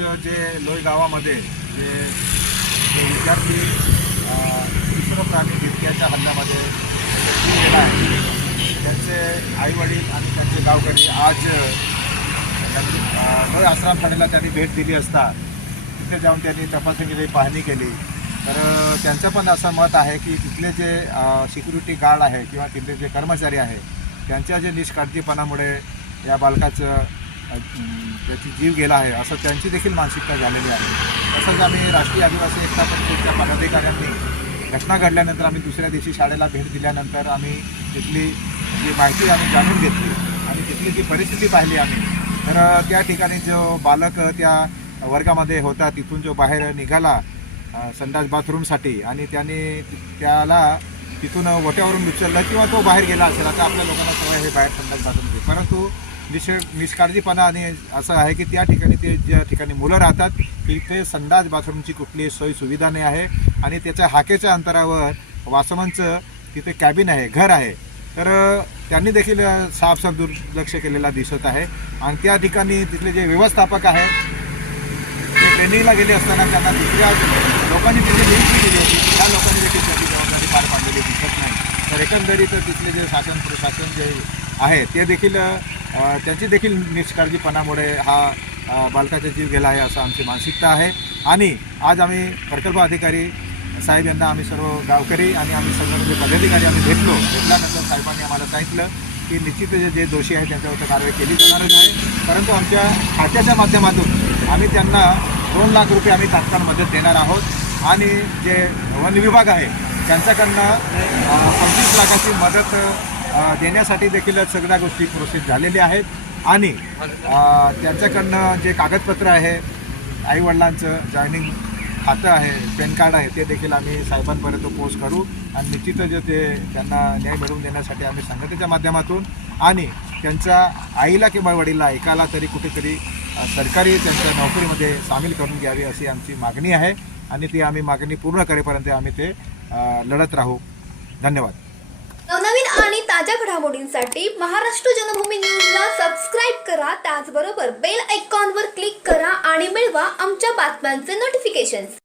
जे लोय गावामध्ये जे विद्यार्थी दुसरं प्राणी बिबट्याच्या हल्ल्यामध्ये गेला आहे त्यांचे आईवडील आणि त्यांचे गावकरी आज त्यांनी नळ त्यांनी भेट दिली असता. तिथे जाऊन त्यांनी तपासणी केली पाहणी केली. तर त्यांचं पण असं मत आहे की तिथले जे सिक्युरिटी गार्ड आहे किंवा तिथले जे कर्मचारी आहे त्यांच्या जे निष्काळजीपणामुळे या बालकाचं त्याची जीव गेला आहे असं त्यांची देखील मानसिकता झालेली आहे. तसंच आम्ही राष्ट्रीय आदिवासी एकता परिषदेच्या पदाधिकाऱ्यांनी घटना घडल्यानंतर आम्ही दुसऱ्या दिवशी शाळेला भेट दिल्यानंतर आम्ही तिथली जी माहिती आम्ही जाणून घेतली आणि तिथली जी परिस्थिती पाहिली आम्ही तर त्या ठिकाणी जो बालक त्या वर्गामध्ये होता तिथून जो बाहेर निघाला संडास बाथरूमसाठी आणि त्याने त्याला तिथून वट्यावरून उचललं किंवा तो बाहेर गेला असेल आता आपल्या लोकांना सवय हे बाहेर संडास बाथरूम परंतु निश निष्काळजीपणा आणि असं आहे की त्या ठिकाणी ते ज्या ठिकाणी मुलं राहतात तिथे संडास बाथरूमची कुठली सोय सुविधा नाही आहे आणि त्याच्या हाकेच्या अंतरावर वासमांचं तिथे कॅबिन आहे घर आहे. तर त्यांनी देखील साफसाफ दुर्लक्ष केलेला दिसत आहे. आणि त्या ठिकाणी तिथले जे व्यवस्थापक आहेत ते ट्रेनिंगला गेले असताना त्यांना दुसऱ्या लोकांनी तिथे नियुक्ती केली होती. त्या लोकांनी देखील त्याची जबाबदारी पार पाडलेली दिसत नाही. तर एकंदरीत तिथले जे शासन प्रशासन जे आहे ते देखील त्यांची देखील निष्काळजीपणामुळे हा बालकाचा जीव गेला आहे असं आमची मानसिकता आहे. आणि आज आम्ही प्रकल्प अधिकारी साहेब यांना आम्ही सर्व गावकरी आणि आम्ही सर्व जे पदाधिकारी आम्ही भेटलो. भेटल्यानंतर साहेबांनी आम्हाला सांगितलं की निश्चित जे जे दोषी आहेत त्यांच्यावर कारवाई केली जाणारच आहे परंतु आमच्या खात्याच्या माध्यमातून आम्ही त्यांना दोन लाख रुपये आम्ही तात्काळ मदत देणार आहोत. आणि जे वन विभाग आहे त्यांच्याकडनं पंचवीस लाखाची मदत देण्यासाठी देखील सगळ्या गोष्टी प्रोसेस झालेल्या आहेत. आणि त्यांच्याकडनं जे कागदपत्र आहे आईवडिलांचं जॉईनिंग खातं आहे पॅन कार्ड आहे ते देखील आम्ही साहेबांपर्यंत पोस्ट करू. आणि निश्चितच जे ते त्यांना न्याय मिळवून देण्यासाठी आम्ही संघटनेच्या माध्यमातून आणि त्यांच्या आईला किंवा वडीलला एकाला तरी कुठेतरी सरकारी त्यांच्या नोकरीमध्ये सामील करून घ्यावी अशी आमची मागणी आहे. आणि ती आम्ही मागणी पूर्ण करेपर्यंत आम्ही ते लढत राहू. धन्यवाद. ताज्या घडामोडींसाठी महाराष्ट्र जनभूमी न्यूजला सबस्क्राईब करा. त्याचबरोबर बेल आयकॉनवर क्लिक करा आणि मिळवा आमच्या बातम्यांचे नोटिफिकेशन्स